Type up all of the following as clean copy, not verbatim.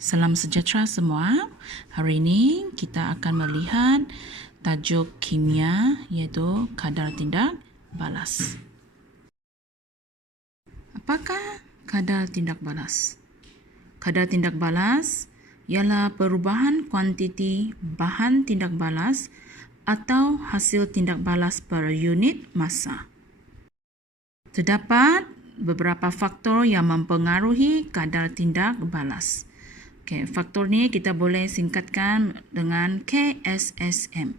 Salam sejahtera semua. Hari ini kita akan melihat tajuk kimia iaitu kadar tindak balas. Apakah kadar tindak balas? Kadar tindak balas ialah perubahan kuantiti bahan tindak balas atau hasil tindak balas per unit massa. Terdapat beberapa faktor yang mempengaruhi kadar tindak balas. Faktor ni kita boleh singkatkan dengan KSSM,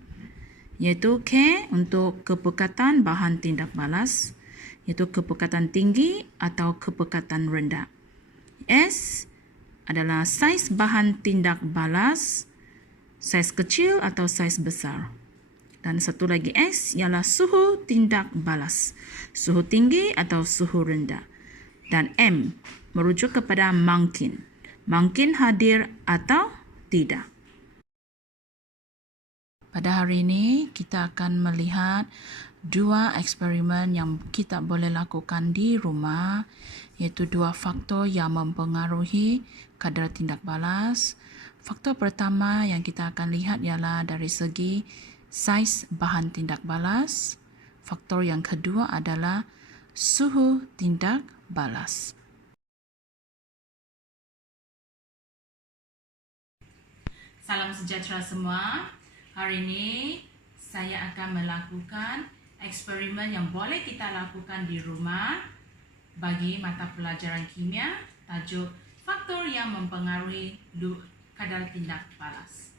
iaitu K untuk kepekatan bahan tindak balas, iaitu kepekatan tinggi atau kepekatan rendah. S adalah saiz bahan tindak balas, saiz kecil atau saiz besar. Dan satu lagi S ialah suhu tindak balas, suhu tinggi atau suhu rendah. Dan M merujuk kepada mungkin hadir atau tidak. Pada hari ini kita akan melihat dua eksperimen yang kita boleh lakukan di rumah, iaitu dua faktor yang mempengaruhi kadar tindak balas. Faktor pertama yang kita akan lihat ialah dari segi saiz bahan tindak balas. Faktor yang kedua adalah suhu tindak balas. Salam sejahtera semua. Hari ini saya akan melakukan eksperimen yang boleh kita lakukan di rumah bagi mata pelajaran kimia, tajuk faktor yang mempengaruhi kadar tindak balas.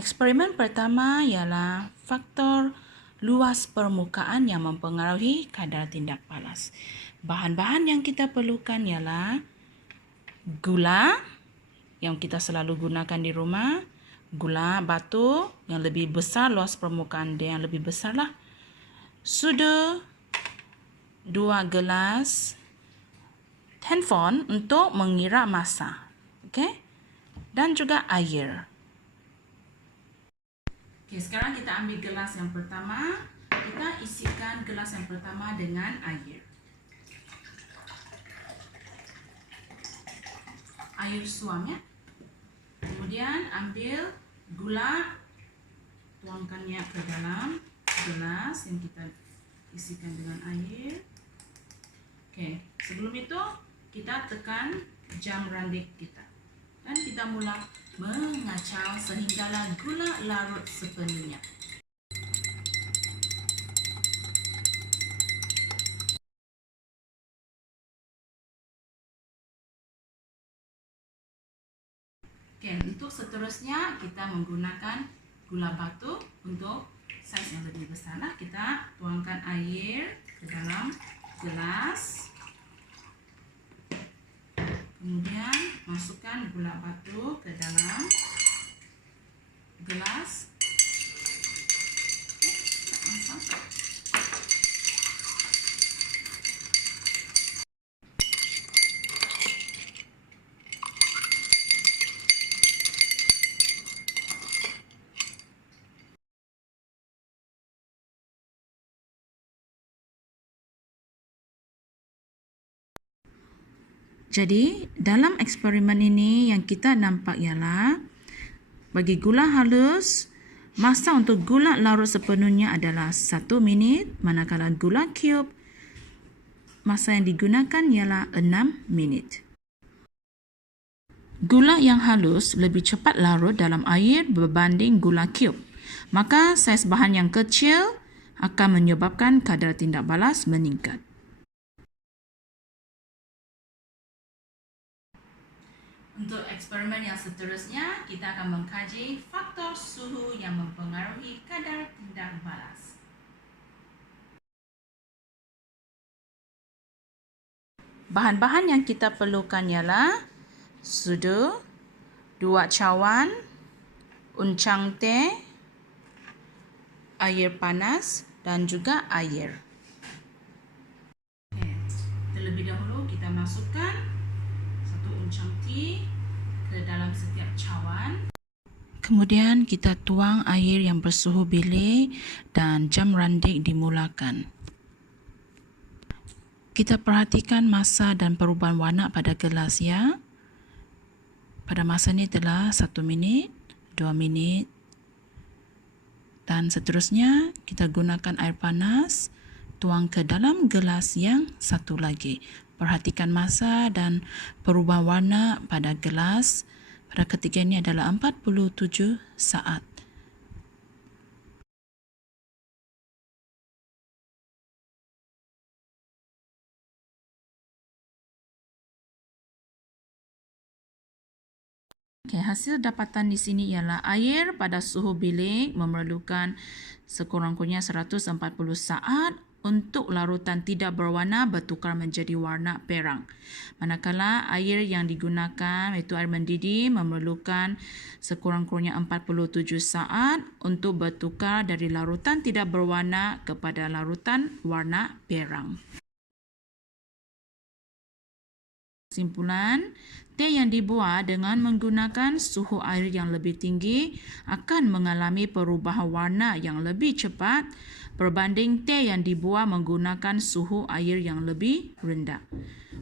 Eksperimen pertama ialah faktor luas permukaan yang mempengaruhi kadar tindak balas. Bahan-bahan yang kita perlukan ialah gula yang kita selalu gunakan di rumah, gula batu yang lebih besar, luas permukaan dia yang lebih besar lah. Sudu 2 gelas, handphone untuk mengira massa, dan juga air. Sekarang kita ambil gelas yang pertama, kita isikan gelas yang pertama dengan air. Air suam ya. Kemudian ambil gula, tuangkannya ke dalam gelas yang kita isikan dengan air. Sebelum itu kita tekan jam randik kita. Dan kita mula mengacau sehinggalah gula larut sepenuhnya. Untuk seterusnya kita menggunakan gula batu untuk saiz yang lebih besar. Kita tuangkan air ke dalam gelas. Kemudian masukkan gula batu ke dalam gelas. Jadi, dalam eksperimen ini yang kita nampak ialah bagi gula halus, masa untuk gula larut sepenuhnya adalah 1 minit, manakala gula cube, masa yang digunakan ialah 6 minit. Gula yang halus lebih cepat larut dalam air berbanding gula cube. Maka saiz bahan yang kecil akan menyebabkan kadar tindak balas meningkat. Untuk eksperimen yang seterusnya, kita akan mengkaji faktor suhu yang mempengaruhi kadar tindak balas. Bahan-bahan yang kita perlukan ialah sudu, 2 cawan, uncang teh, air panas dan juga air. Terlebih dahulu kita masukkan uncang teh ke dalam setiap cawan. Kemudian kita tuang air yang bersuhu bilik dan jam randik dimulakan. Kita perhatikan masa dan perubahan warna pada gelas ya. Pada masa ini telah 1 minit, 2 minit dan seterusnya. Kita gunakan air panas, tuang ke dalam gelas yang satu lagi. Perhatikan masa dan perubahan warna pada gelas. Pada ketika ini adalah 47 saat. Okay, hasil dapatan di sini ialah air pada suhu bilik memerlukan sekurang-kurangnya 140 saat untuk larutan tidak berwarna bertukar menjadi warna perang. Manakala air yang digunakan iaitu air mendidih memerlukan sekurang-kurangnya 47 saat untuk bertukar dari larutan tidak berwarna kepada larutan warna perang. Kesimpulan, teh yang dibuat dengan menggunakan suhu air yang lebih tinggi akan mengalami perubahan warna yang lebih cepat berbanding teh yang dibuat menggunakan suhu air yang lebih rendah.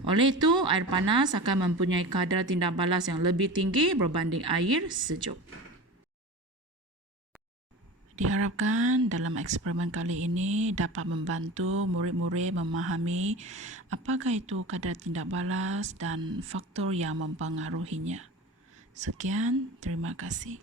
Oleh itu, air panas akan mempunyai kadar tindak balas yang lebih tinggi berbanding air sejuk. Diharapkan dalam eksperimen kali ini dapat membantu murid-murid memahami apakah itu kadar tindak balas dan faktor yang mempengaruhinya. Sekian, terima kasih.